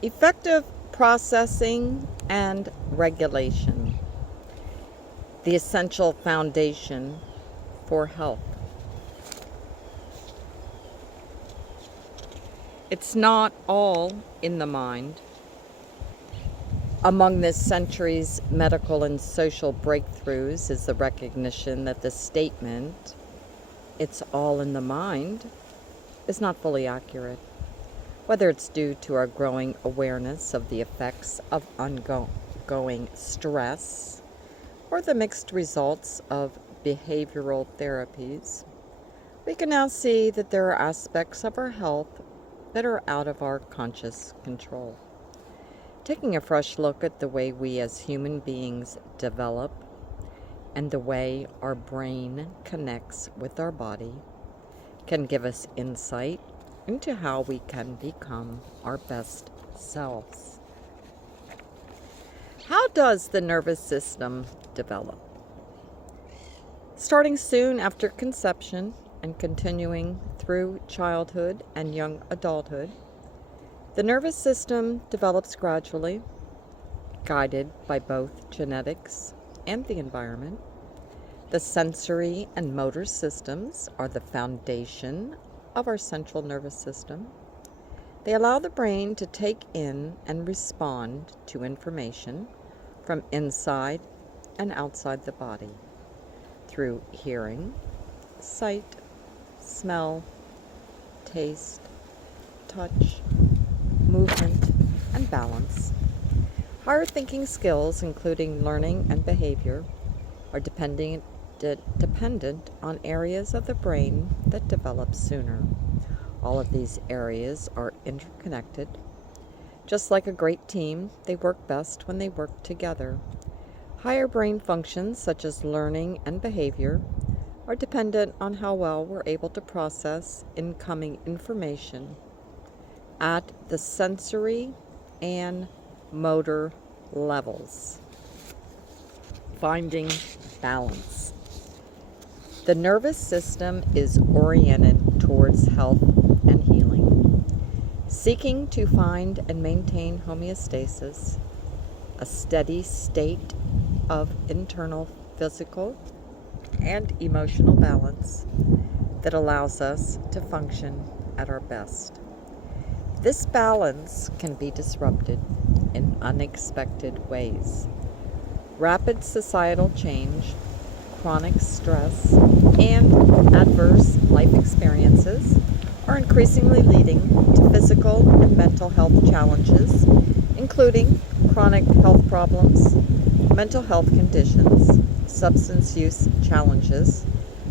Effective processing and regulation, the essential foundation for health. It's not all in the mind. Among this century's medical and social breakthroughs is the recognition that the statement, "it's all in the mind," is not fully accurate. Whether it's due to our growing awareness of the effects of ongoing stress or the mixed results of behavioral therapies, we can now see that there are aspects of our health that are out of our conscious control. Taking a fresh look at the way we as human beings develop and the way our brain connects with our body can give us insight into how we can become our best selves. How does the nervous system develop? Starting soon after conception and continuing through childhood and young adulthood, the nervous system develops gradually, guided by both genetics and the environment. The sensory and motor systems are the foundation of our central nervous system. They allow the brain to take in and respond to information from inside and outside the body through hearing, sight, smell, taste, touch, movement, and balance. Higher thinking skills, including learning and behavior, are dependent on areas of the brain that develop sooner. All of these areas are interconnected. Just like a great team, they work best when they work together. Higher brain functions, such as learning and behavior, are dependent on how well we're able to process incoming information at the sensory and motor levels. Finding balance. The nervous system is oriented towards health and healing, seeking to find and maintain homeostasis, a steady state of internal physical and emotional balance that allows us to function at our best. This balance can be disrupted in unexpected ways. Rapid societal change, chronic stress, and adverse life experiences are increasingly leading to physical and mental health challenges, including chronic health problems, mental health conditions, substance use challenges,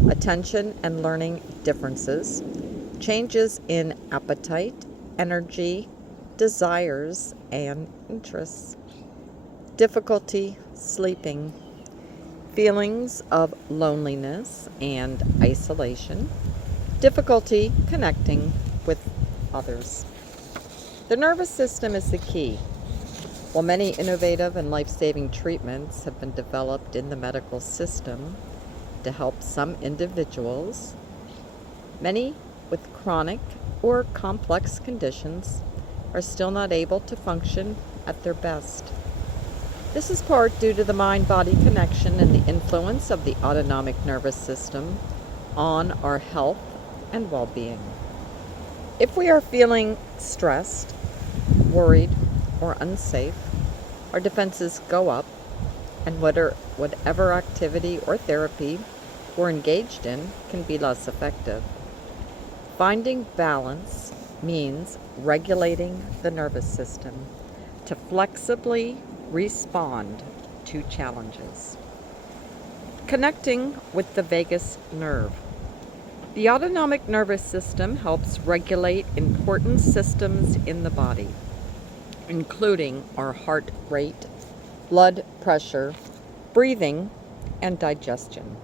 attention and learning differences, changes in appetite, energy, desires, and interests, difficulty sleeping, feelings of loneliness and isolation, difficulty connecting with others. The nervous system is the key. While many innovative and life-saving treatments have been developed in the medical system to help some individuals, many with chronic or complex conditions are still not able to function at their best. This is part due to the mind-body connection and the influence of the autonomic nervous system on our health and well-being. If we are feeling stressed, worried, or unsafe, our defenses go up, and whatever activity or therapy we're engaged in can be less effective. Finding balance means regulating the nervous system to flexibly respond to challenges. Connecting with the vagus nerve. The autonomic nervous system helps regulate important systems in the body, including our heart rate, blood pressure, breathing, and digestion.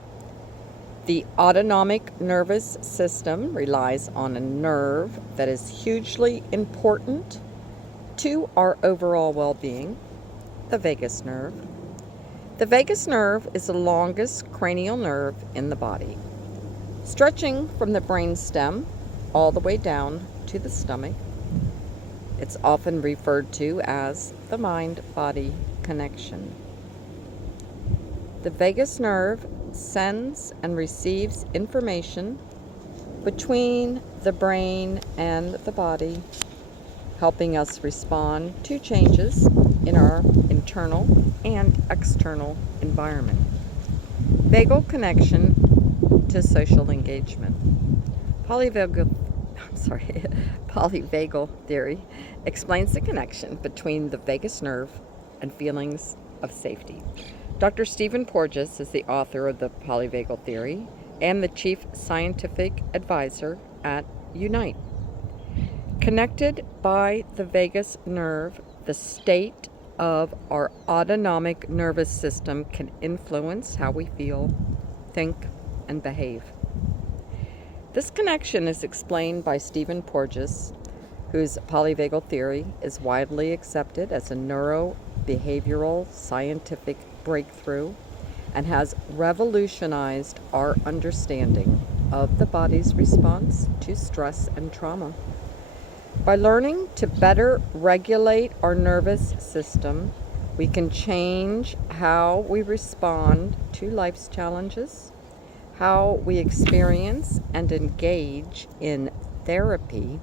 The autonomic nervous system relies on a nerve that is hugely important to our overall well-being, the vagus nerve. The vagus nerve is the longest cranial nerve in the body, stretching from the brainstem all the way down to the stomach. It's often referred to as the mind-body connection. The vagus nerve sends and receives information between the brain and the body, helping us respond to changes in our internal and external environment. Vagal connection to social engagement. Polyvagal theory explains the connection between the vagus nerve and feelings of safety. Dr. Stephen Porges is the author of the polyvagal theory and the chief scientific advisor at Unite. Connected by the vagus nerve, the state of our autonomic nervous system can influence how we feel, think, and behave. This connection is explained by Stephen Porges, whose polyvagal theory is widely accepted as a neurobehavioral scientific breakthrough and has revolutionized our understanding of the body's response to stress and trauma. By learning to better regulate our nervous system, we can change how we respond to life's challenges, how we experience and engage in therapy,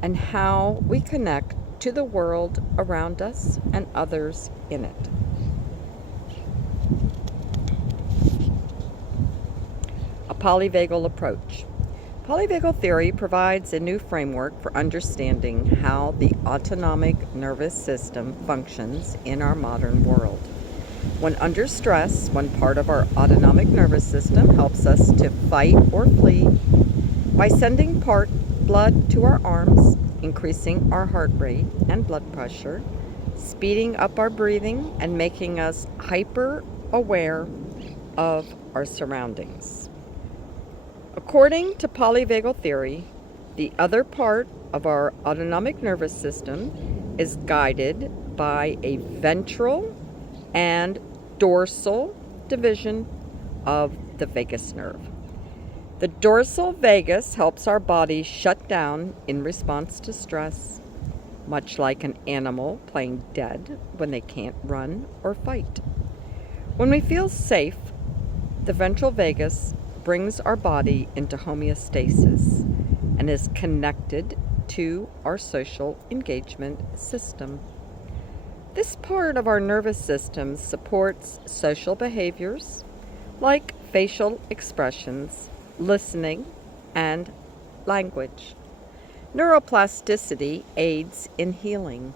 and how we connect to the world around us and others in it. A polyvagal approach. Polyvagal theory provides a new framework for understanding how the autonomic nervous system functions in our modern world. When under stress, one part of our autonomic nervous system helps us to fight or flee by sending blood to our arms, increasing our heart rate and blood pressure, speeding up our breathing, and making us hyper aware of our surroundings. According to polyvagal theory, the other part of our autonomic nervous system is guided by a ventral and dorsal division of the vagus nerve. The dorsal vagus helps our body shut down in response to stress, much like an animal playing dead when they can't run or fight. When we feel safe, the ventral vagus brings our body into homeostasis and is connected to our social engagement system. This part of our nervous system supports social behaviors like facial expressions, listening, and language. Neuroplasticity aids in healing.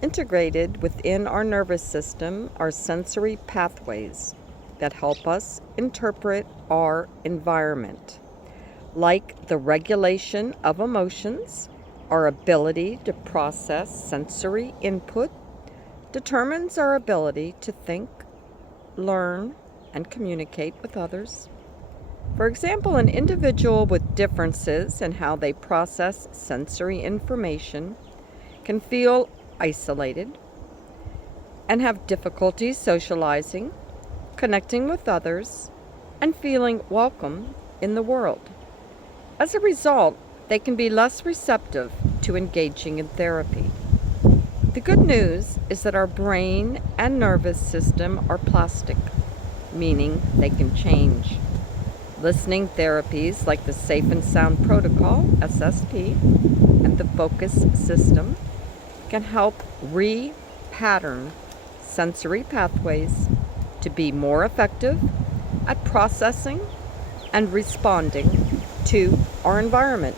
Integrated within our nervous system are sensory pathways that help us interpret our environment, like the regulation of emotions. Our ability to process sensory input determines our ability to think, learn, and communicate with others. For example, an individual with differences in how they process sensory information can feel isolated and have difficulty socializing, connecting with others, and feeling welcome in the world. As a result, they can be less receptive to engaging in therapy. The good news is that our brain and nervous system are plastic, meaning they can change. Listening therapies like the Safe and Sound Protocol, SSP, and the Focus System can help re-pattern sensory pathways to be more effective at processing and responding to our environment.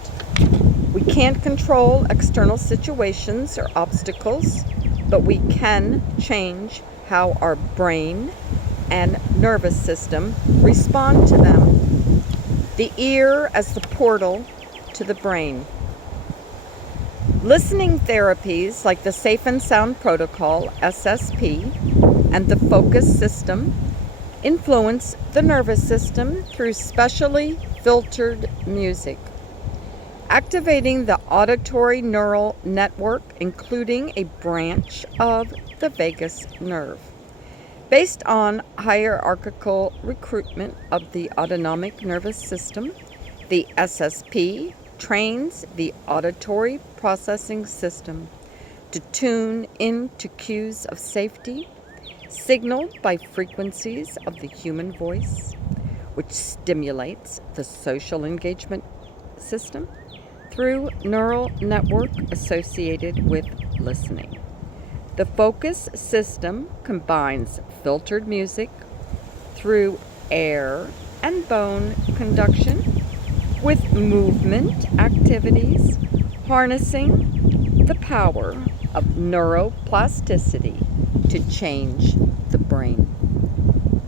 We can't control external situations or obstacles, but we can change how our brain and nervous system respond to them. The ear as the portal to the brain. Listening therapies like the Safe and Sound Protocol, SSP, and the Focus System influence the nervous system through specially filtered music, activating the auditory neural network, including a branch of the vagus nerve. Based on hierarchical recruitment of the autonomic nervous system, the SSP trains the auditory processing system to tune into cues of safety signaled by frequencies of the human voice, which stimulates the social engagement system through neural network associated with listening. The focus system combines filtered music through air and bone conduction with movement activities, harnessing the power of neuroplasticity to change the brain.